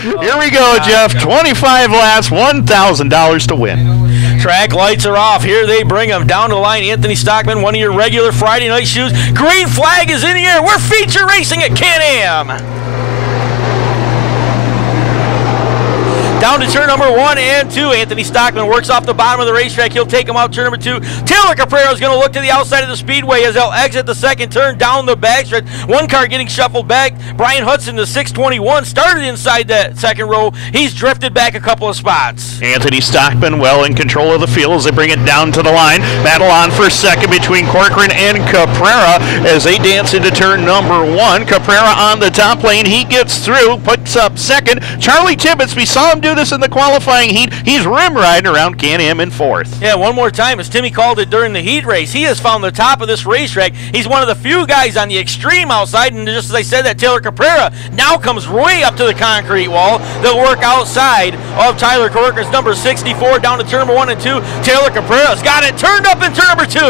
Here we go, Jeff. 25 laps, $1,000 to win. Track lights are off. Here they bring them down the line. Anthony Stockman, one of your regular Friday night shoes. Green flag is in the air. We're feature racing at Can-Am. Down to turn number 1 and 2. Anthony Stockman works off the bottom of the racetrack. He'll take him out turn number 2. Taylor Caprara is going to look to the outside of the speedway as they'll exit the second turn down the backstretch. One car getting shuffled back. Brian Hudson, the 621, started inside that second row. He's drifted back a couple of spots. Anthony Stockman well in control of the field as they bring it down to the line. Battle on for second between Corcoran and Caprara as they dance into turn number 1. Caprara on the top lane. He gets through, puts up second. Charlie Tibbits, we saw him do this in the qualifying heat. He's rim riding around Can-Am in 4th. Yeah, one more time, as Timmy called it during the heat race, he has found the top of this racetrack. He's one of the few guys on the extreme outside, and just as I said, that Taylor Caprara now comes way up to the concrete wall. They'll work outside of Tyler Corcoran's number 64 down to turn number 1 and 2. Taylor Caprara's got it turned up in turn number 2.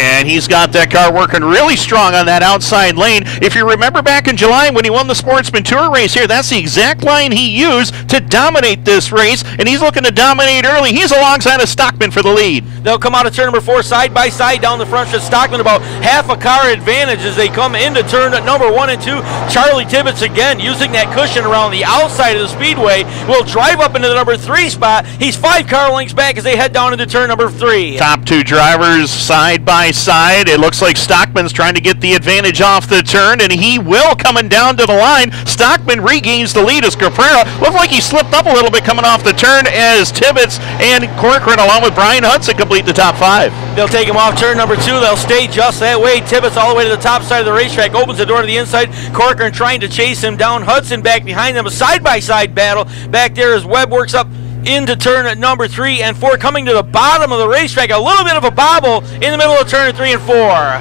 And he's got that car working really strong on that outside lane. If you remember back in July when he won the Sportsman Tour race here, that's the exact line he used to dominate this race, and he's looking to dominate early. He's alongside of Stockman for the lead. They'll come out of turn number 4 side by side down the front stretch. Stockman about half a car advantage as they come into turn number 1 and 2. Charlie Tibbits again using that cushion around the outside of the speedway will drive up into the number 3 spot. He's 5 car lengths back as they head down into turn number 3. Top 2 drivers side by side. It looks like Stockman's trying to get the advantage off the turn, and he will coming down to the line. Stockman regains the lead as Caprara looked like he slipped up a little bit coming off the turn as Tibbits and Corcoran along with Brian Hudson complete the top 5. They'll take him off turn number 2. They'll stay just that way. Tibbits all the way to the top side of the racetrack, opens the door to the inside. Corcoran trying to chase him down. Hudson back behind them. A side-by-side battle back there as Webb works up into turn number 3 and 4, coming to the bottom of the racetrack. A little bit of a bobble in the middle of turn 3 and 4.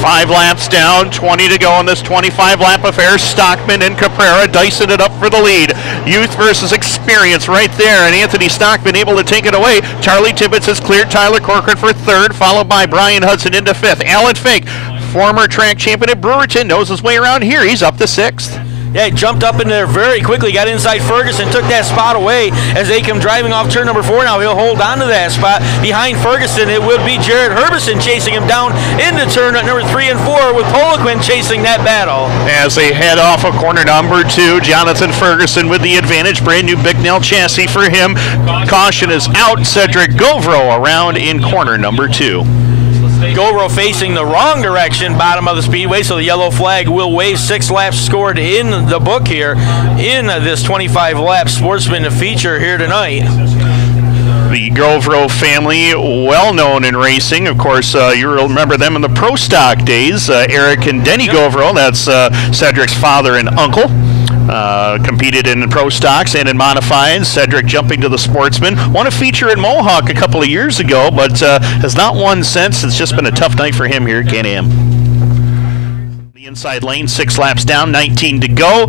5 laps down, 20 to go on this 25-lap affair. Stockman and Caprara dicing it up for the lead. Youth versus experience right there, and Anthony Stockman able to take it away. Charlie Tibbits has cleared Tyler Corcoran for 3rd, followed by Brian Hudson into 5th. Alan Fink, former track champion at Brewerton, knows his way around here. He's up to 6th. Yeah, he jumped up in there very quickly, got inside Ferguson, took that spot away as they come driving off turn number 4. Now he'll hold on to that spot. Behind Ferguson, it will be Jared Herbison chasing him down into turn number 3 and 4 with Poliquin chasing that battle. As they head off of corner number 2, Jonathan Ferguson with the advantage. Brand new Bicknell chassis for him. Caution is out. Cedric Gauvreau around in corner number 2. Gauvreau facing the wrong direction, bottom of the speedway, so the yellow flag will wave. 6 laps scored in the book here in this 25-lap Sportsman Feature here tonight. The Gauvreau family, well known in racing. Of course, you remember them in the Pro Stock days. Eric and Denny Gauvreau, that's Cedric's father and uncle. Competed in Pro Stocks and in Modifieds. Cedric jumping to the Sportsman. Won a feature in Mohawk a couple of years ago, but has not won since. It's just been a tough night for him here at Can-Am. The inside lane, 6 laps down, 19 to go.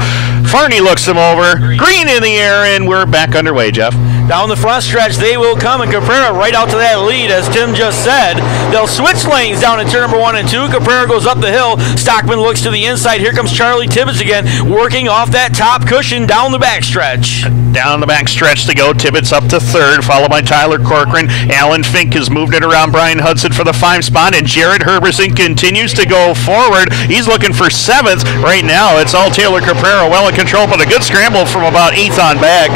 Farney looks him over. Green in the air, and we're back underway, Jeff. Down the front stretch, they will come, and Caprara right out to that lead, as Tim just said. They'll switch lanes down in turn number 1 and 2. Caprara goes up the hill. Stockman looks to the inside. Here comes Charlie Tibbits again, working off that top cushion down the backstretch. Down the backstretch to go. Tibbits up to 3rd, followed by Tyler Corcoran. Alan Fink has moved it around Brian Hudson for the 5 spot, and Jared Herbison continues to go forward. He's looking for 7th. Right now, it's all Taylor Caprara well in control, but a good scramble from about 8th on back.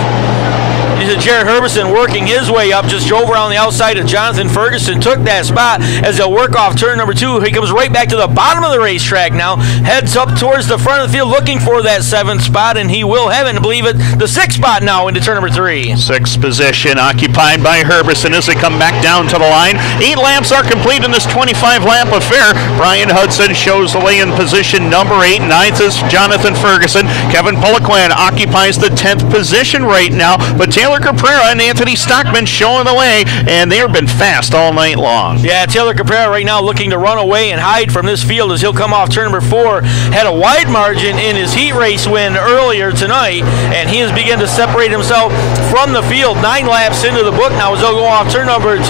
Jared Herbison working his way up, just drove around the outside of Jonathan Ferguson, took that spot as they'll work off turn number 2. He comes right back to the bottom of the racetrack now, heads up towards the front of the field looking for that 7th spot, and he will have it, and believe it, the 6th spot now into turn number 3. 6th position occupied by Herbison as they come back down to the line. 8 laps are complete in this 25-lap affair. Brian Hudson shows the way in position number 8. 9th is Jonathan Ferguson. Kevin Poliquin occupies the 10th position right now, but Taylor Taylor Caprara and Anthony Stockman showing the way, and they've been fast all night long. Yeah, Taylor Caprara right now looking to run away and hide from this field as he'll come off turn number 4. Had a wide margin in his heat race win earlier tonight, and he has begun to separate himself from the field. 9 laps into the book now as they'll go off turn number 2.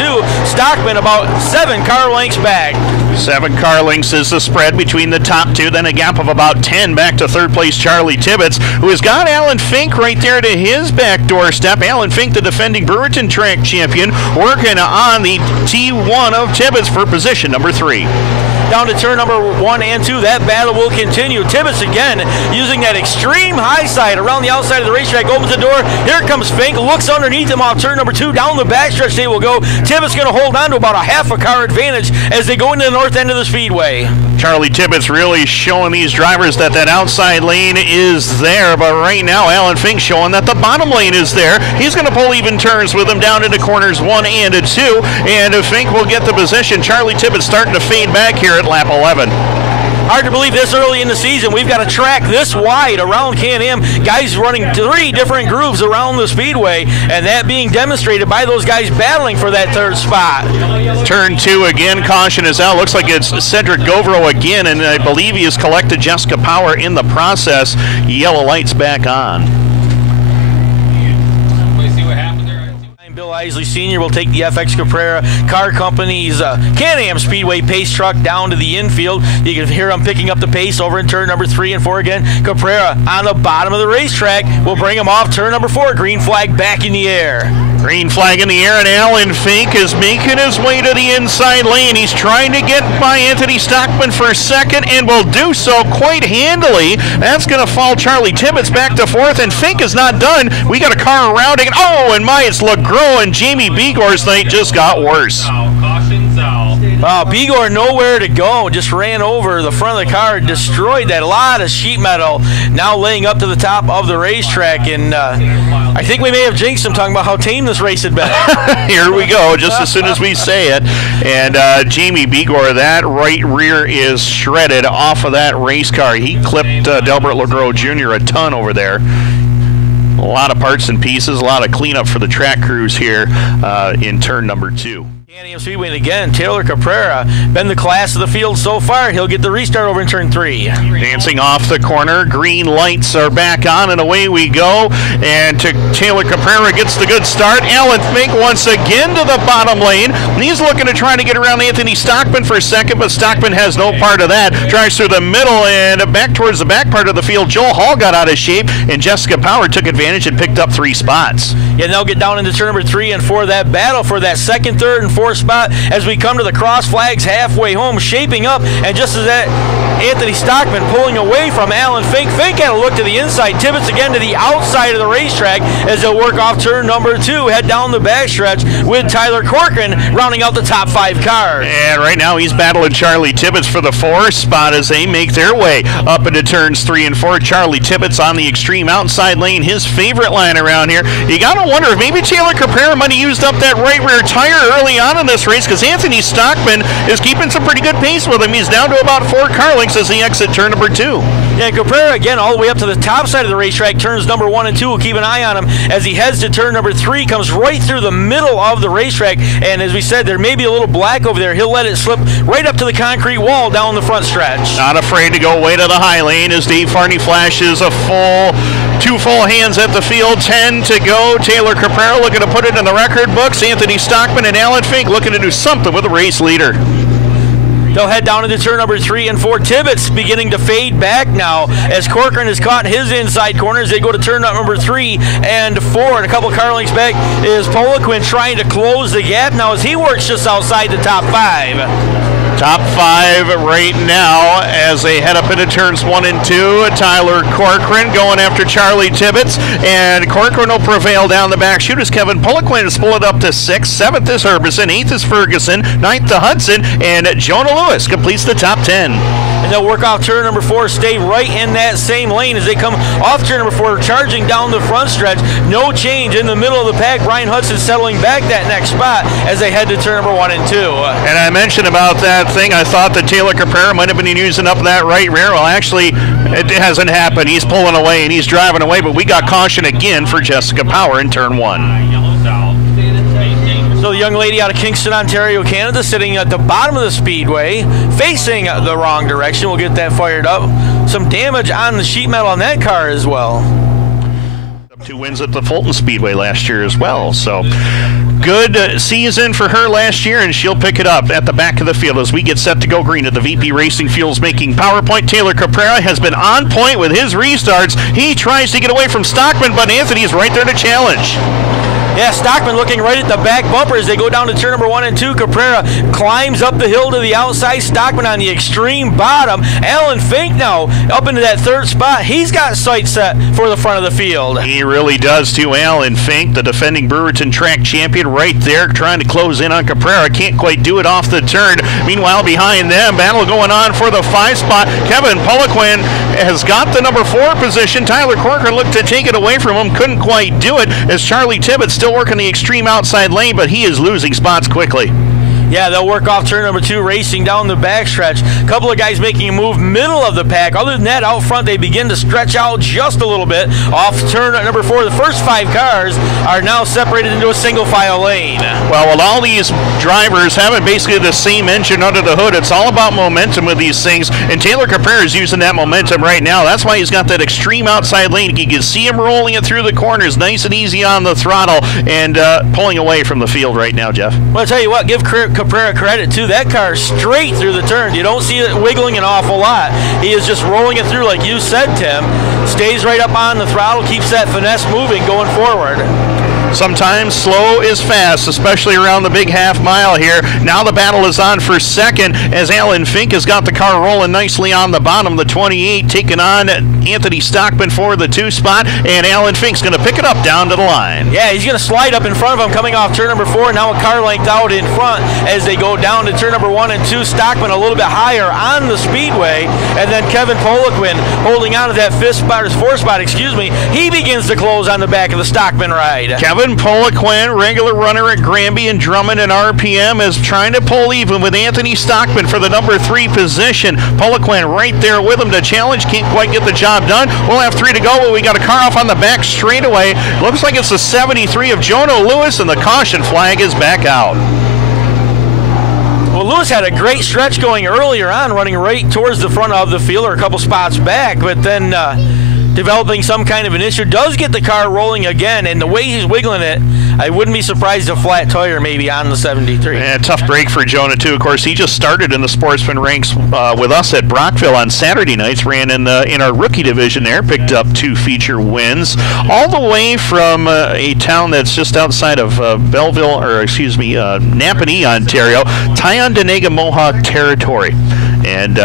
Stockman about 7 car lengths back. 7 car lengths is the spread between the top 2, then a gap of about 10 back to third place Charlie Tibbits, who has got Alan Fink right there to his back doorstep. Alan Fink, the defending Brewerton track champion, working on the T1 of Tibbits for position number 3. Down to turn number 1 and 2. That battle will continue. Tibbits again using that extreme high side around the outside of the racetrack. Opens the door. Here comes Fink. Looks underneath him off turn number 2. Down the backstretch they will go. Tibbits going to hold on to about a half a car advantage as they go into the north end of the speedway. Charlie Tibbits really showing these drivers that outside lane is there, but right now Alan Fink showing that the bottom lane is there. He's going to pull even turns with him down into corners 1 and 2, and Fink will get the position. Charlie Tibbits starting to fade back here at lap 11. Hard to believe this early in the season we've got a track this wide around Can-Am. Guys running 3 different grooves around the speedway, and that being demonstrated by those guys battling for that 3rd spot. Turn 2 again, caution is out. Looks like it's Cedric Gauvreau again, and I believe he has collected Jessica Power in the process. Yellow lights back on. Bill Eisele Sr. will take the FX Caprara Car Company's Can-Am Speedway pace truck down to the infield. You can hear him picking up the pace over in turn number 3 and 4 again. Caprara on the bottom of the racetrack will bring him off turn number 4. Green flag back in the air. Green flag in the air, and Alan Fink is making his way to the inside lane. He's trying to get by Anthony Stockman for second and will do so quite handily. That's going to fall Charlie Tibbits back to 4th, and Fink is not done. We got a car around it. Oh, and it's Legrow, and Jamie Begor's night just got worse. Begor nowhere to go. Just ran over the front of the car, destroyed that. A lot of sheet metal now laying up to the top of the racetrack, and I think we may have jinxed him talking about how tame this race had been. Here we go, just as soon as we say it. And Jamie Begor, that right rear is shredded off of that race car. He clipped Delbert Legrow Jr. a ton over there. A lot of parts and pieces, a lot of cleanup for the track crews here in turn number 2. Can-Am Speedway, and again, Taylor Caprara, been the class of the field so far. He'll get the restart over in turn 3. Dancing off the corner, green lights are back on, and away we go. And Taylor Caprara gets the good start. Alan Fink once again to the bottom lane. And he's looking to try to get around Anthony Stockman for a second, but Stockman has no part of that. Drives through the middle and back towards the back part of the field. Joel Hall got out of shape, and Jessica Power took advantage and picked up 3 spots. Yeah, they'll get down into turn number 3 and 4. That battle for that 2nd, 3rd, and 4th spot as we come to the cross flags halfway home, shaping up, and just as that Anthony Stockman pulling away from Alan Fink. Fink had a look to the inside. Tibbits again to the outside of the racetrack as they'll work off turn number 2, head down the backstretch with Tyler Corcoran rounding out the top 5 cars. And right now he's battling Charlie Tibbits for the 4th spot as they make their way up into turns 3 and 4. Charlie Tibbits on the extreme outside lane, his favorite line around here. You gotta wonder if maybe Taylor Caprara might have used up that right rear tire early on in this race, because Anthony Stockman is keeping some pretty good pace with him. He's down to about 4 car lengths as he exits turn number 2. Yeah, Caprara again all the way up to the top side of the racetrack. Turns number 1 and 2 will keep an eye on him as he heads to turn number 3. Comes right through the middle of the racetrack, and as we said, there may be a little black over there. He'll let it slip right up to the concrete wall down the front stretch. Not afraid to go way to the high lane as Dave Farney flashes a two full hands at the field. 10 to go. Taylor Caprara looking to put it in the record books. Anthony Stockman and Alan Fink looking to do something with the race leader. They'll head down into turn number 3 and 4. Tibbits beginning to fade back now as Corcoran has caught his inside corners. They go to turn number 3 and 4. And a couple car lengths back is Poliquin trying to close the gap now as he works just outside the top 5. Top 5 right now as they head up into turns 1 and 2. Tyler Corcoran going after Charlie Tibbits, and Corcoran will prevail down the back chute as Kevin Poliquin is split up to 6th. 7th is Herbison, 8th is Ferguson, 9th to Hudson, and Jonah Lewis completes the top 10. and they'll work off turn number 4, stay right in that same lane as they come off turn number 4, charging down the front stretch. No change in the middle of the pack. Brian Hudson settling back that next spot as they head to turn number 1 and 2. And I mentioned about that thing, I thought that Taylor Caprara might have been using up that right rear. Well, actually, it hasn't happened. He's pulling away and he's driving away, but we got caution again for Jessica Power in turn 1. So the young lady out of Kingston, Ontario, Canada, sitting at the bottom of the speedway, facing the wrong direction. We'll get that fired up. Some damage on the sheet metal on that car as well. 2 wins at the Fulton Speedway last year as well. So good season for her last year, and she'll pick it up at the back of the field as we get set to go green at the VP Racing Fuels making PowerPoint. Taylor Caprara has been on point with his restarts. He tries to get away from Stockman, but Anthony's right there to challenge. Yeah, Stockman looking right at the back bumper as they go down to turn number 1 and 2. Caprara climbs up the hill to the outside. Stockman on the extreme bottom. Alan Fink now up into that 3rd spot. He's got sights set for the front of the field. He really does too. Alan Fink, the defending Brewerton track champion, right there trying to close in on Caprara. Can't quite do it off the turn. Meanwhile, behind them, battle going on for the 5 spot. Kevin Poliquin has got the number 4 position. Tyler Corcoran looked to take it away from him. Couldn't quite do it as Charlie Tibbits still working the extreme outside lane, but he is losing spots quickly. Yeah, they'll work off turn number 2, racing down the backstretch. A couple of guys making a move middle of the pack. Other than that, out front, they begin to stretch out just a little bit. Off turn number 4, the first 5 cars are now separated into a single file lane. Well, with all these drivers having basically the same engine under the hood, it's all about momentum with these things, and Taylor Caprara is using that momentum right now. That's why he's got that extreme outside lane. You can see him rolling it through the corners, nice and easy on the throttle, and pulling away from the field right now, Jeff. Well, I'll tell you what, give Caprara credit too. That car straight through the turn. You don't see it wiggling an awful lot. He is just rolling it through like you said, Tim. Stays right up on the throttle, keeps that finesse moving going forward. Sometimes slow is fast, especially around the big half mile here. Now the battle is on for second as Alan Fink has got the car rolling nicely on the bottom. The 28 taking on Anthony Stockman for the 2 spot, and Alan Fink's going to pick it up down to the line. Yeah, he's going to slide up in front of him coming off turn number 4. Now a car length out in front as they go down to turn number 1 and 2. Stockman a little bit higher on the speedway, and then Kevin Poliquin holding on to that 5th spot, or 4th spot, excuse me. He begins to close on the back of the Stockman ride. Kevin Poliquin, regular runner at Granby and Drummond and RPM, is trying to pull even with Anthony Stockman for the number 3 position. Poliquin right there with him to challenge. Can't quite get the job done. We'll have 3 to go, but we got a car off on the back straightaway. Looks like it's the 73 of Jono Lewis, and the caution flag is back out. Well, Lewis had a great stretch going earlier on, running right towards the front of the field, or a couple spots back, but then developing some kind of an issue, does get the car rolling again, and the way he's wiggling it, I wouldn't be surprised if a flat tire maybe on the 73. Yeah, tough break for Jonah, too. Of course, he just started in the Sportsman ranks with us at Brockville on Saturday nights, ran in our rookie division there, picked up 2 feature wins, all the way from a town that's just outside of Napanee, Ontario, Tyondenaga Mohawk territory. And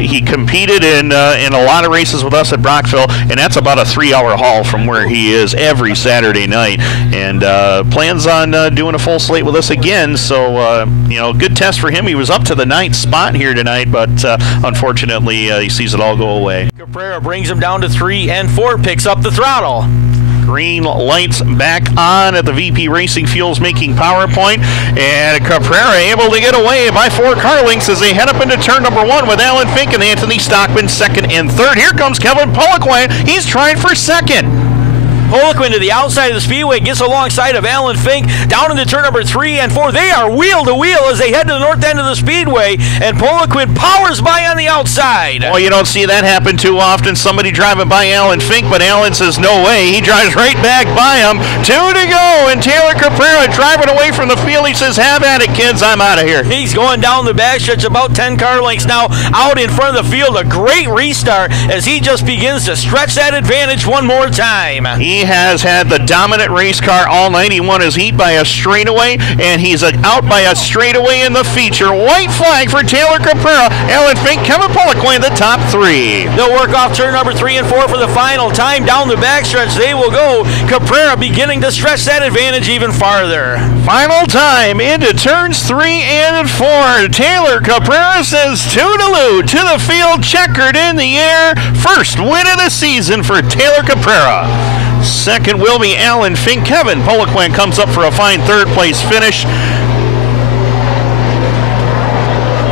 he competed in a lot of races with us at Brockville, and that's about a 3-hour haul from where he is every Saturday night. And plans on doing a full slate with us again. So, good test for him. He was up to the 9th spot here tonight, but unfortunately, he sees it all go away. Caprara brings him down to 3 and 4, picks up the throttle. Green lights back on at the VP Racing Fuels making PowerPoint, and Caprara able to get away by 4 car lengths as they head up into turn number 1 with Alan Fink and Anthony Stockman 2nd and 3rd. Here comes Kevin Poliquin. He's trying for 2nd. Poliquin to the outside of the speedway, gets alongside of Alan Fink, down into turn number 3 and 4. They are wheel to wheel as they head to the north end of the speedway, and Poliquin powers by on the outside. Well, you don't see that happen too often. Somebody driving by Alan Fink, but Alan says no way. He drives right back by him. 2 to go, and Taylor Caprara driving away from the field. He says, have at it, kids. I'm out of here. He's going down the backstretch, about 10 car lengths now out in front of the field. A great restart as he just begins to stretch that advantage one more time. He He has had the dominant race car all night. He won his heat by a straightaway, and he's out by a straightaway in the feature. White flag for Taylor Caprara, Alan Fink, Kevin Poliquin, the top three. They'll work off turn number 3 and 4 for the final time. Down the backstretch they will go. Caprara beginning to stretch that advantage even farther. Final time into turns 3 and 4. Taylor Caprara says toodaloo to the field, checkered in the air. First win of the season for Taylor Caprara. Second will be Alan Fink. Kevin Poliquin comes up for a fine third-place finish.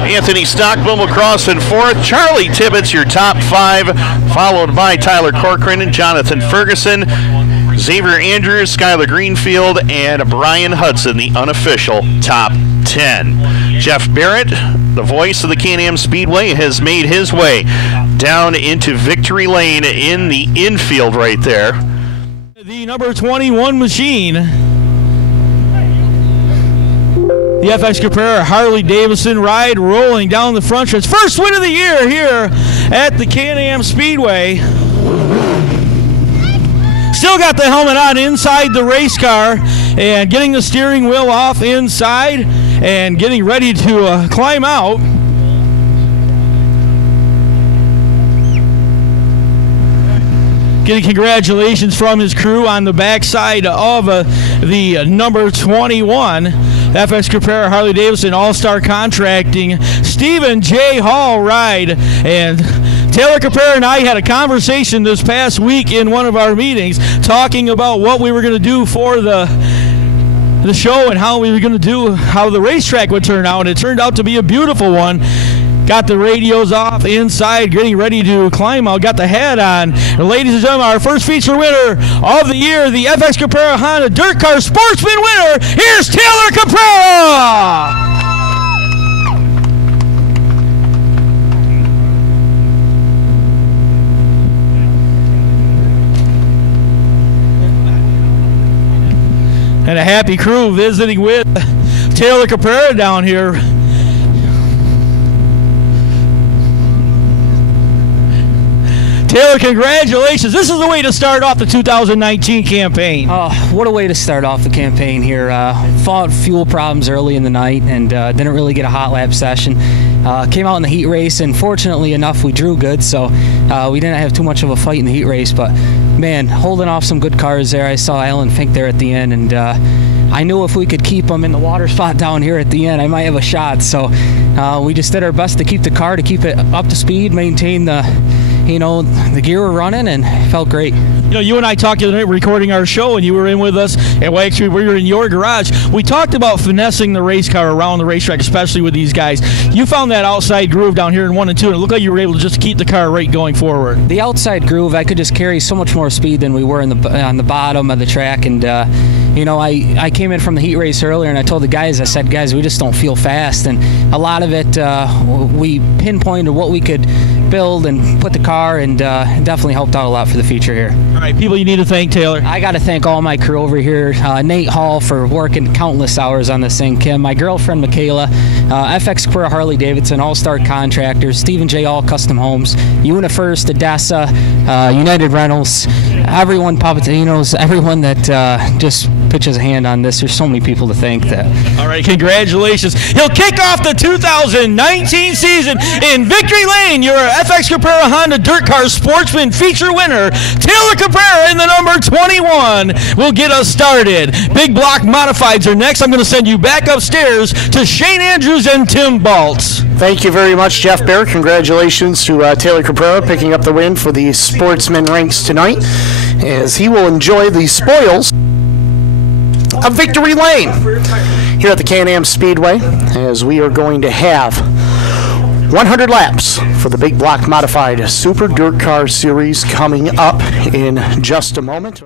Anthony Stockman will cross in fourth. Charlie Tibbits, your top 5, followed by Tyler Corcoran and Jonathan Ferguson, Xavier Andrews, Skylar Greenfield, and Brian Hudson, the unofficial top 10. Jeff Barrett, the voice of the Can-Am Speedway, has made his way down into victory lane in the infield right there. The number 21 machine, the FX Caprara Harley-Davidson ride rolling down the front stretch. First win of the year here at the Can-Am Speedway. Still got the helmet on inside the race car and getting the steering wheel off inside and getting ready to climb out. Getting congratulations from his crew on the backside of the number 21 FX Caprara Harley-Davidson All-Star Contracting Stephen J. Hall ride. And Taylor Caprara and I had a conversation this past week in one of our meetings talking about what we were going to do for the show and how we were going to do, how the racetrack would turn out. And it turned out to be a beautiful one. Got the radios off inside, getting ready to climb out. Got the hat on. And ladies and gentlemen, our first feature winner of the year, the FX Caprara Honda-DIRTcar Sportsman winner, here's Taylor Caprara! And a happy crew visiting with Taylor Caprara down here. Taylor, congratulations. This is the way to start off the 2019 campaign. Oh, what a way to start off the campaign here. Fought fuel problems early in the night and didn't really get a hot lap session. Came out in the heat race, and fortunately enough, we drew good, so we didn't have too much of a fight in the heat race. But, man, holding off some good cars there. I saw Alan Fink there at the end, and I knew if we could keep him in the water spot down here at the end, I might have a shot. So we just did our best to keep the car, to keep it up to speed, maintain the gear were running, and it felt great. You know, you and I talked the other night recording our show, and you were in with us, and actually we were in your garage. We talked about finessing the race car around the racetrack, especially with these guys. You found that outside groove down here in 1 and 2, and it looked like you were able to just keep the car right going forward. The outside groove, I could just carry so much more speed than we were on the bottom of the track, and I came in from the heat race earlier, and I told the guys, I said, guys, we just don't feel fast, and a lot of it we pinpointed what we could build and put the car, and definitely helped out a lot for the feature here. All right, people you need to thank, Taylor. I got to thank all my crew over here. Nate Hall for working countless hours on this thing. Kim, my girlfriend Michaela, FX Caprara Harley-Davidson All-Star Contractors, Stephen J. All Custom Homes, UniFirst, Odessa, United Rentals, everyone, Papatinos, everyone that just pitches a hand on this. There's so many people to thank that. All right, congratulations. He'll kick off the 2019 season in victory lane. Your FX Caprara Honda-DIRTcar Sportsman Feature winner, Taylor Caprara in the number 21, will get us started. Big Block Modifieds are next. I'm going to send you back upstairs to Shane Andrews and Tim Baltz. Thank you very much, Jeff Barrett. Congratulations to Taylor Caprara picking up the win for the Sportsman ranks tonight, as he will enjoy the spoils of victory lane here at the Can-Am Speedway, as we are going to have 100 laps for the Big Block Modified Super Dirt Car Series coming up in just a moment.